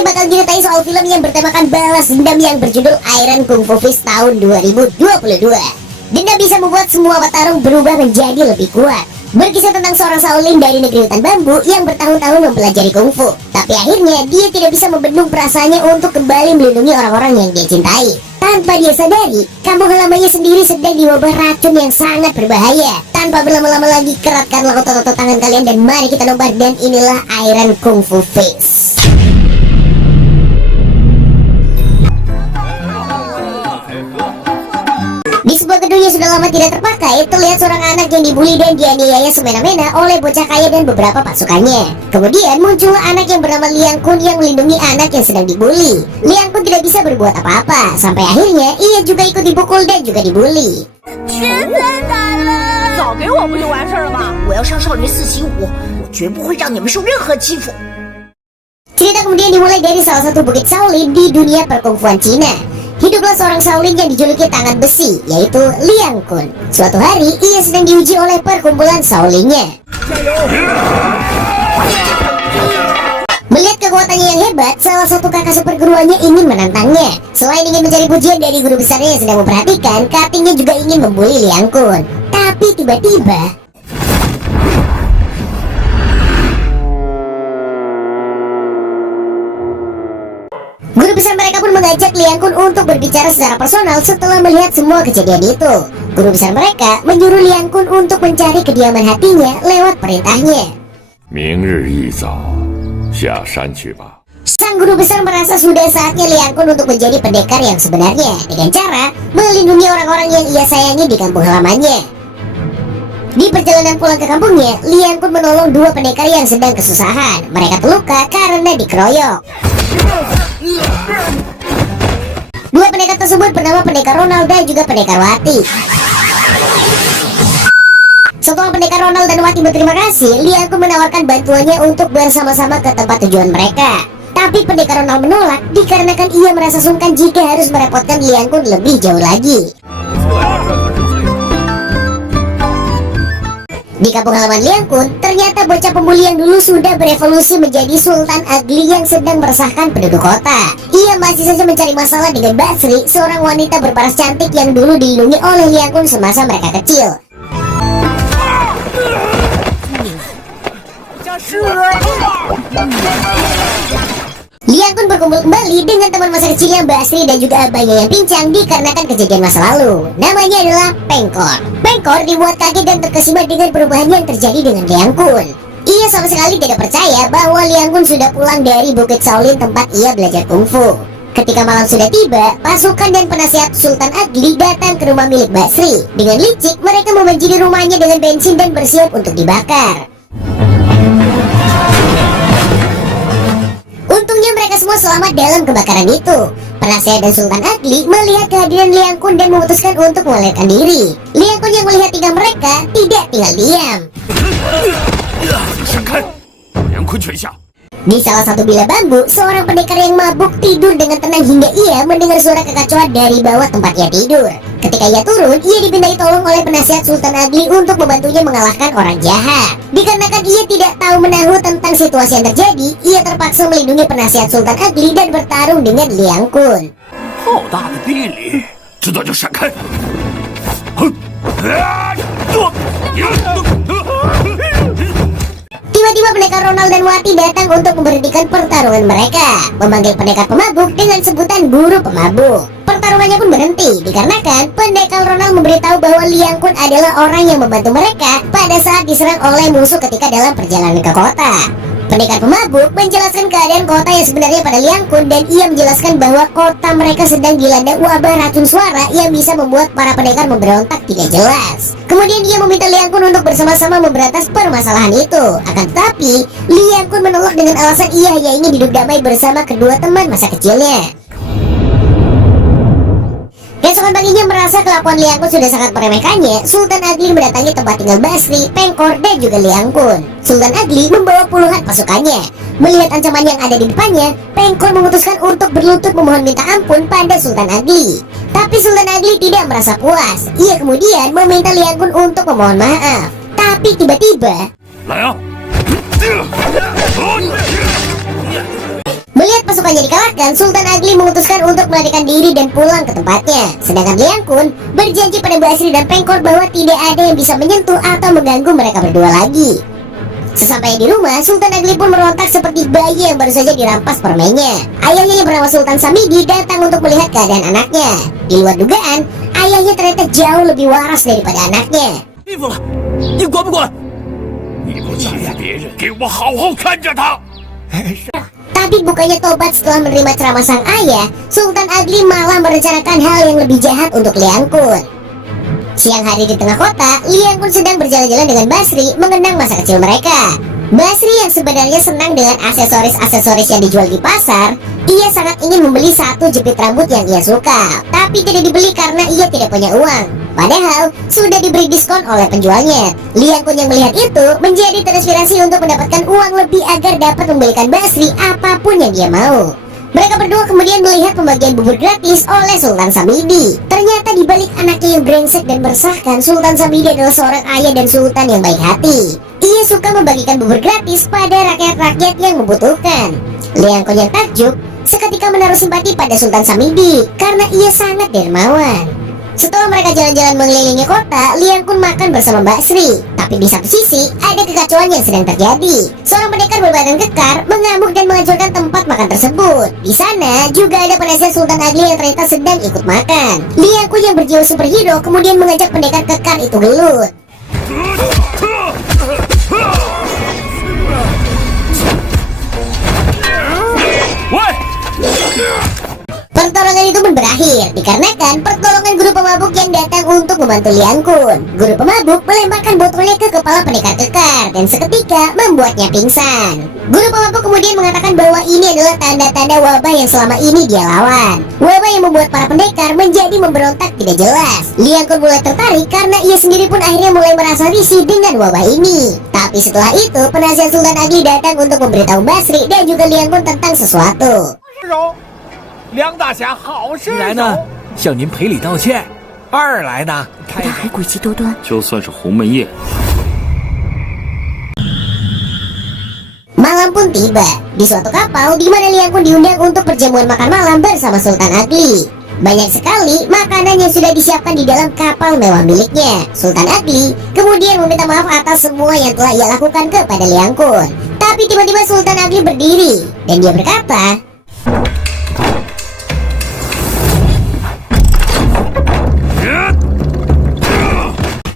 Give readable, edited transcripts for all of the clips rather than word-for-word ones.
Masih bakal ceritain soal film yang bertemakan balas dendam yang berjudul Iron Kung Fu Fist tahun 2022. Dendam bisa membuat semua petarung berubah menjadi lebih kuat. Berkisah tentang seorang Shaolin dari negeri hutan bambu yang bertahun-tahun mempelajari kungfu. Tapi akhirnya dia tidak bisa membendung perasaannya untuk kembali melindungi orang-orang yang dia cintai. Tanpa dia sadari, kampung halamannya sendiri sedang diwabah racun yang sangat berbahaya. Tanpa berlama-lama lagi, keratkanlah otot-otot tangan kalian dan mari kita nobar. Dan inilah Iron Kung Fu Fist. Di sebuah gedung yang sudah lama tidak terpakai, terlihat seorang anak yang dibully dan dianiaya semena-mena oleh bocah kaya dan beberapa pasukannya. Kemudian muncullah anak yang bernama Liang Kun yang melindungi anak yang sedang dibully. Liang Kun tidak bisa berbuat apa-apa, sampai akhirnya ia juga ikut dipukul dan juga dibully. Cerita kemudian dimulai dari salah satu bukit Shaolin di dunia perkungfuan Cina. Hiduplah seorang Shaolin yang dijuluki tangan besi, yaitu Liang Kun. Suatu hari, ia sedang diuji oleh perkumpulan Shaolinnya. Melihat kekuatannya yang hebat, salah satu kakak seperguruannya ingin menantangnya. Selain ingin mencari pujian dari guru besarnya yang sedang memperhatikan, cuttingnya juga ingin membuli Liang Kun. Tapi tiba-tiba guru besar mereka pun mengajak Liang Kun untuk berbicara secara personal setelah melihat semua kejadian itu. Guru besar mereka menyuruh Liang Kun untuk mencari kediaman hatinya lewat perintahnya. Sang guru besar merasa sudah saatnya Liang Kun untuk menjadi pendekar yang sebenarnya dengan cara melindungi orang-orang yang ia sayangi di kampung halamannya. Di perjalanan pulang ke kampungnya, Liang Kun menolong dua pendekar yang sedang kesusahan. Mereka terluka karena dikeroyok. Dua pendekar tersebut bernama pendekar Ronald dan juga pendekar Wati. Setelah pendekar Ronald dan Wati berterima kasih, Liang Kun menawarkan bantuannya untuk bersama-sama ke tempat tujuan mereka. Tapi pendekar Ronald menolak dikarenakan ia merasa sungkan jika harus merepotkan Liang Kun lebih jauh lagi. Di kampung halaman Liang Kun, ternyata bocah pembuli yang dulu sudah berevolusi menjadi Sultan Ugly yang sedang meresahkan penduduk kota. Ia masih saja mencari masalah dengan Basri, seorang wanita berparas cantik yang dulu dilindungi oleh Liang Kun semasa mereka kecil. Liang Kun berkumpul kembali dengan teman masa kecilnya Basri dan juga abahnya yang pincang dikarenakan kejadian masa lalu. Namanya adalah Pengkor. Pengkor dibuat kaget dan terkesima dengan perubahan yang terjadi dengan Liang Kun. Ia sama sekali tidak percaya bahwa Liang Kun sudah pulang dari Bukit Shaolin tempat ia belajar kungfu. Ketika malam sudah tiba, pasukan dan penasihat Sultan Ugly datang ke rumah milik Basri. Dengan licik, mereka membanjiri rumahnya dengan bensin dan bersiap untuk dibakar. Untungnya mereka semua selamat dalam kebakaran itu. Penasihat dan Sultan Ugly melihat kehadiran Liang Kun dan memutuskan untuk melarikan diri. Liang Kun yang melihat tingkah mereka tidak tinggal diam. Di salah satu bila bambu, seorang pendekar yang mabuk tidur dengan tenang hingga ia mendengar suara kekacauan dari bawah tempat ia tidur. Ketika ia turun, ia dipintai tolong oleh penasihat Sultan Ugly untuk membantunya mengalahkan orang jahat. Dikarenakan ia tidak tahu menahu tentang situasi yang terjadi, ia terpaksa melindungi penasihat Sultan Ugly dan bertarung dengan Liang Kun. Tiba-tiba pendekar Ronald dan Wati datang untuk memberhentikan pertarungan mereka, memanggil pendekar pemabuk dengan sebutan guru pemabuk. Pertarungannya pun berhenti dikarenakan pendekar Ronald memberitahu bahwa Liang Kun adalah orang yang membantu mereka pada saat diserang oleh musuh ketika dalam perjalanan ke kota. Pendekar pemabuk menjelaskan keadaan kota yang sebenarnya pada Liang Kun dan ia menjelaskan bahwa kota mereka sedang dilanda wabah racun suara yang bisa membuat para pendekar memberontak tidak jelas. Kemudian ia meminta Liang Kun untuk bersama-sama memberantas permasalahan itu. Akan tetapi, Liang Kun menolak dengan alasan ia hanya ingin hidup damai bersama kedua teman masa kecilnya. Keesokan paginya merasa kelakuan Liang Kun sudah sangat meremehkannya, Sultan Ugly mendatangi tempat tinggal Basri, Pengkor, dan juga Liang Kun. Sultan Ugly membawa puluhan pasukannya. Melihat ancaman yang ada di depannya, Pengkor memutuskan untuk berlutut memohon minta ampun pada Sultan Ugly. Tapi Sultan Ugly tidak merasa puas. Ia kemudian meminta Liang Kun untuk memohon maaf. Tapi tiba-tiba, melihat pasukannya dikalahkan, Sultan Agli memutuskan untuk melarikan diri dan pulang ke tempatnya. Sedangkan Liang Kun berjanji pada Basri dan Pengkor bahwa tidak ada yang bisa menyentuh atau mengganggu mereka berdua lagi. Sesampainya di rumah, Sultan Agli pun merontak seperti bayi yang baru saja dirampas permennya. Ayahnya yang bernama Sultan Samidi datang untuk melihat keadaan anaknya. Di luar dugaan, ayahnya ternyata jauh lebih waras daripada anaknya. Tapi bukannya tobat setelah menerima ceramah sang ayah, Sultan Agli malah merencanakan hal yang lebih jahat untuk Liang Kun. Siang hari di tengah kota, Liang Kun sedang berjalan-jalan dengan Basri mengenang masa kecil mereka. Basri yang sebenarnya senang dengan aksesoris-aksesoris yang dijual di pasar, ia sangat ingin membeli satu jepit rambut yang ia suka, tapi tidak dibeli karena ia tidak punya uang. Padahal sudah diberi diskon oleh penjualnya. Liang Kun yang melihat itu menjadi terinspirasi untuk mendapatkan uang lebih agar dapat membelikan Basri apapun yang dia mau. Mereka berdua kemudian melihat pembagian bubur gratis oleh Sultan Samidi. Ternyata di balik anaknya yang brengsek dan meresahkan, Sultan Samidi adalah seorang ayah dan sultan yang baik hati. Ia suka membagikan bubur gratis pada rakyat-rakyat yang membutuhkan. Liang Kun yang takjub seketika menaruh simpati pada Sultan Samidi karena ia sangat dermawan. Setelah mereka jalan-jalan mengelilingi kota, Liang Kun makan bersama Mbak Sri. Tapi di satu sisi, ada kekacauan yang sedang terjadi. Seorang pendekar berbadan kekar mengamuk dan menghancurkan tempat makan tersebut. Di sana juga ada penasihat Sultan Agli yang ternyata sedang ikut makan. Liang Kun yang berjiwa superhero kemudian mengajak pendekar kekar itu gelut. Pertolongan itu pun berakhir dikarenakan pertolongan guru pemabuk yang datang untuk membantu Liang Kun. Guru pemabuk melemparkan botolnya ke kepala pendekar kekar dan seketika membuatnya pingsan. Guru pemabuk kemudian mengatakan bahwa ini adalah tanda-tanda wabah yang selama ini dia lawan. Wabah yang membuat para pendekar menjadi memberontak tidak jelas. Liang Kun mulai tertarik karena ia sendiri pun akhirnya mulai merasa risih dengan wabah ini. Tapi setelah itu penasihat Sultan Agli datang untuk memberitahu Basri dan juga Liang Kun tentang sesuatu. 梁大侠好身手。一来呢，向您赔礼道歉；二来呢，他还诡计多端。就算是鸿门宴。 Malam pun tiba di suatu kapal di mana Liang Kun diundang untuk perjamuan makan malam bersama Sultan Agli. Banyak sekali makanan yang sudah disiapkan di dalam kapal mewah miliknya. Sultan Agli kemudian meminta maaf atas semua yang telah ia lakukan kepada Liang Kun. Tapi tiba-tiba Sultan Agli berdiri dan dia berkata,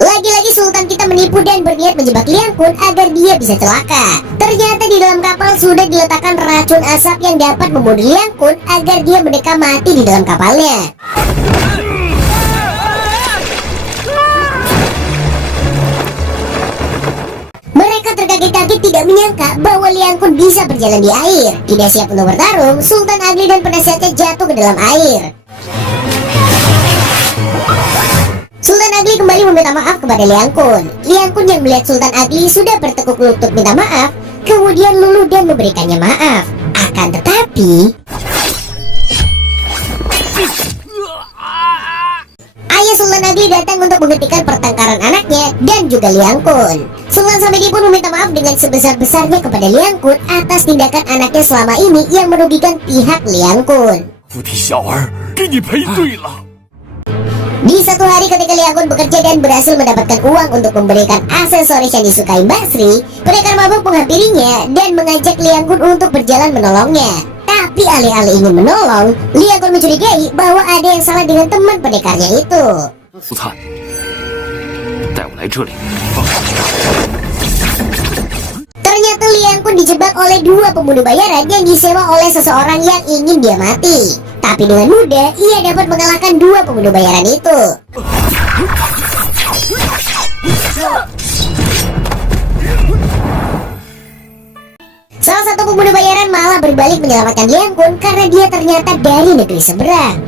"Lagi-lagi Sultan kita menipu dan berniat menjebak Liang Kun agar dia bisa celaka. Ternyata di dalam kapal sudah diletakkan racun asap yang dapat membunuh Liang Kun agar dia mendekam mati di dalam kapalnya." Mereka terkaget-kaget tidak menyangka bahwa Liang Kun bisa berjalan di air. Tidak siap untuk bertarung, Sultan Agli dan penasihatnya jatuh ke dalam air. Sultan Agli kembali meminta maaf kepada Liang Kun. Liang Kun yang melihat Sultan Agli sudah bertekuk lutut minta maaf, kemudian luluh dan memberikannya maaf. Akan tetapi, ayah Sultan Agli datang untuk menghentikan pertengkaran anaknya dan juga Liang Kun. Sultan Samedi pun meminta maaf dengan sebesar-besarnya kepada Liang Kun atas tindakan anaknya selama ini yang merugikan pihak Liang Kun. 附体小儿，给你赔罪了。 Di satu hari ketika Liang Kun bekerja dan berhasil mendapatkan uang untuk memberikan aksesoris yang disukai Basri, pendekar mabuk menghampirinya dan mengajak Liang Kun untuk berjalan menolongnya. Tapi alih-alih ingin menolong, Liang Kun mencurigai bahwa ada yang salah dengan teman pendekarnya itu. 苏灿，带我来这里。 Ternyata Liang Kun dijebak oleh dua pembunuh bayaran yang disewa oleh seseorang yang ingin dia mati. Tapi dengan mudah ia dapat mengalahkan dua pembunuh bayaran itu. Salah satu pembunuh bayaran malah berbalik menyelamatkan Liang Kun karena dia ternyata dari negeri seberang.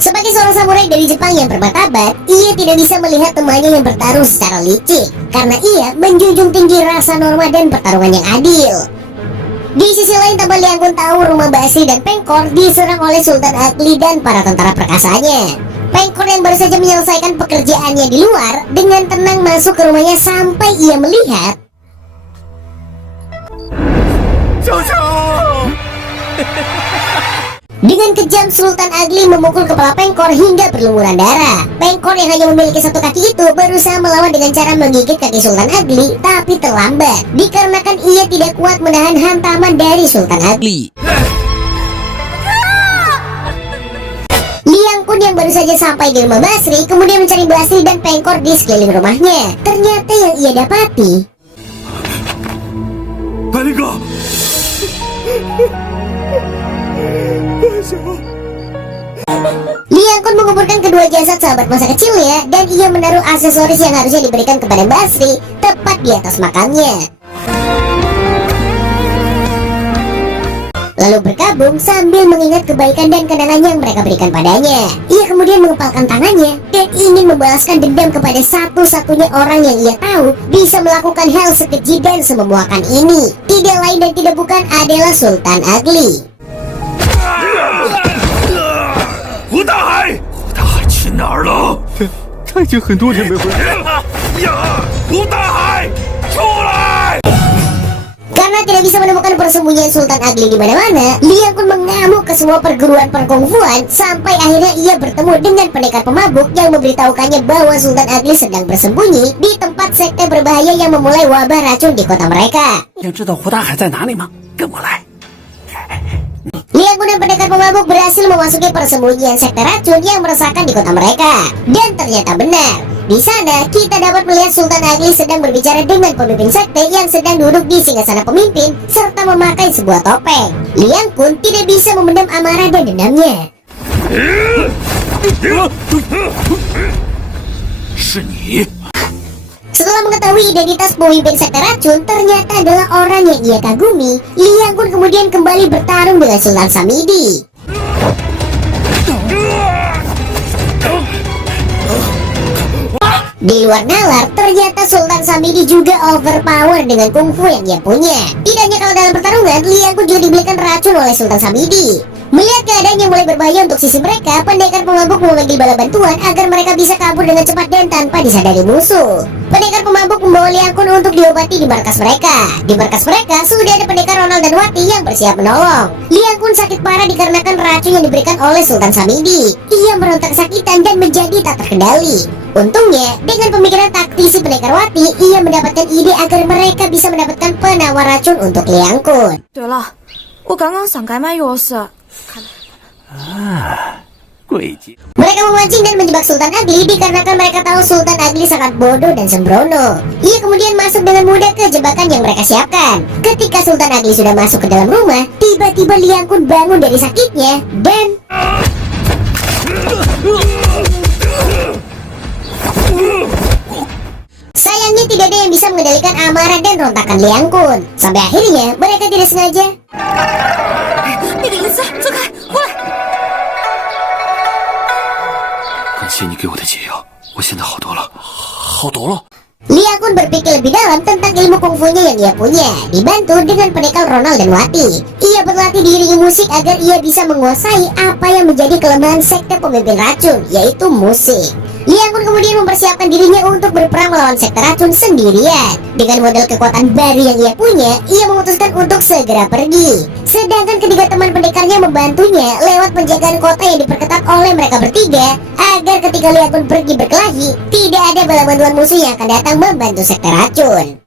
Sebagai seorang samurai dari Jepang yang bermartabat, ia tidak bisa melihat temannya yang bertarung secara licik karena ia menjunjung tinggi rasa norma dan pertarungan yang adil. Di sisi lain, tanpa Liang Kun tahu rumah Basri dan Pengkor diserang oleh Sultan Agli dan para tentara perkasanya. Pengkor yang baru saja menyelesaikan pekerjaannya di luar dengan tenang masuk ke rumahnya sampai ia melihat Dengan kejam, Sultan Ugly memukul kepala Pengkor hingga berlumuran darah. Pengkor yang hanya memiliki satu kaki itu berusaha melawan dengan cara menggigit kaki Sultan Ugly, tapi terlambat dikarenakan ia tidak kuat menahan hantaman dari Sultan Ugly. Liang Kun yang baru saja sampai di rumah Basri kemudian mencari Basri dan Pengkor di sekeliling rumahnya. Ternyata yang ia dapati, 白灵哥，Liang Kun menguburkan kedua jasad sahabat masa kecilnya dan ia menaruh aksesoris yang harusnya diberikan kepada Basri tepat di atas makamnya. Lalu berkabung sambil mengingat kebaikan dan kenangan yang mereka berikan padanya. Ia kemudian mengepalkan tangannya dan ingin membalaskan dendam kepada satu-satunya orang yang ia tahu bisa melakukan hal sekeji dan sememuakan ini. Tidak lain dan tidak bukan adalah Sultan Ugly. 胡大海，胡大海去哪儿了？他已经很多天没回来。胡大海，出来！ Karena tidak bisa menemukan persembunyian Sultan Ugly di mana-mana, Liang Kun mengamuk ke semua perguruan perkungfuan sampai akhirnya ia bertemu dengan pendekar pemabuk yang memberitahukannya bahwa Sultan Ugly sedang bersembunyi di tempat sekte berbahaya yang memulai wabah racun di kota mereka. 想知道胡大海在哪里吗？跟我来。 Liang Kun dan pendekar pemabuk berhasil memasuki persembunyian sekte racun yang meresahkan di kota mereka. Dan ternyata benar. Di sana kita dapat melihat Sultan Ugly sedang berbicara dengan pemimpin sekte yang sedang duduk di singgasana pemimpin serta memakai sebuah topeng. Liang Kun tidak bisa memendam amarah dan dendamnya. 是你， Setelah mengetahui identitas pemimpin sekte racun ternyata adalah orang yang ia kagumi, Liang Kun kemudian kembali bertarung dengan Sultan Samidi. Di luar nalar, ternyata Sultan Samidi juga overpower dengan kungfu yang ia punya. Tidak hanya kalau dalam pertarungan, Liang Kun juga dibelikan racun oleh Sultan Samidi. Melihat keadaan yang mulai berbahaya untuk sisi mereka, pendekar pemabuk memanggil bala bantuan agar mereka bisa kabur dengan cepat dan tanpa disadari musuh. Pendekar pemabuk membawa Liang Kun untuk diobati di markas mereka. Di markas mereka sudah ada pendekar Ronald dan Wati yang bersiap menolong. Liang Kun sakit parah dikarenakan racun yang diberikan oleh Sultan Samidi. Ia merontak kesakitan dan menjadi tak terkendali. Untungnya, dengan pemikiran taktisi pendekar Wati, ia mendapatkan ide agar mereka bisa mendapatkan penawar racun untuk Liang Kun. 对了，我刚刚想该买钥匙。 诡计。 Mereka memancing dan menjebak Sultan Ugly dikarenakan mereka tahu Sultan Ugly sangat bodoh dan sembrono. Ia kemudian masuk dengan mudah ke jebakan yang mereka siapkan. Ketika Sultan Ugly sudah masuk ke dalam rumah, tiba-tiba Liang Kun bangun dari sakitnya dan sayangnya tidak ada yang bisa mengendalikan amarah dan rontakan Liang Kun. Sampai akhirnya mereka tidak sengaja 那个银丝，走开，过来！ 感谢你给我的解药，我现在好多了。好多了。 Liang Kun berpikir lebih dalam tentang ilmu kungfunya yang ia punya, dibantu dengan pendekar Ronald dan Wati. Ia berlatih diiringi musik agar ia bisa menguasai apa yang menjadi kelemahan sekte pemimpin racun, yaitu musik. Liang Kun kemudian mempersiapkan dirinya untuk berperang melawan sekte racun sendirian. Dengan modal kekuatan baru yang ia punya, ia memutuskan untuk segera pergi. Sedangkan ketiga teman pendekarnya membantunya lewat penjagaan kota yang diperketat oleh mereka bertiga, agar ketika Liang Kun pergi berkelahi, tidak ada bala bantuan musuh yang akan datang membantu sekte racun.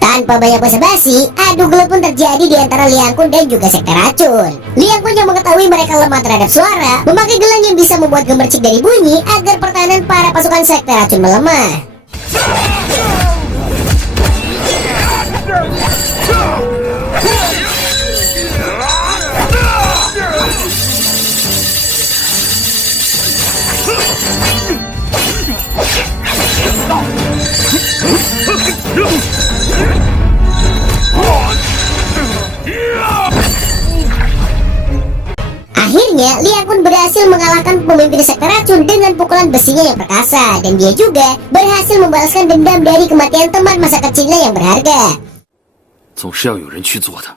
Tanpa banyak basa-basi, adu gelut pun terjadi di antara Liang Kun dan juga sekte racun. Liang Kun yang mengetahui mereka lemah terhadap suara, memakai gelang yang bisa membuat gemercik dari bunyi agar pertahanan para pasukan sekte racun melemah. Akhirnya, Liang Kun berhasil mengalahkan pemimpin sekte racun dengan pukulan besinya yang perkasa, dan dia juga berhasil membalaskan dendam dari kematian teman masa kecilnya yang berharga. 总是要有人去做的。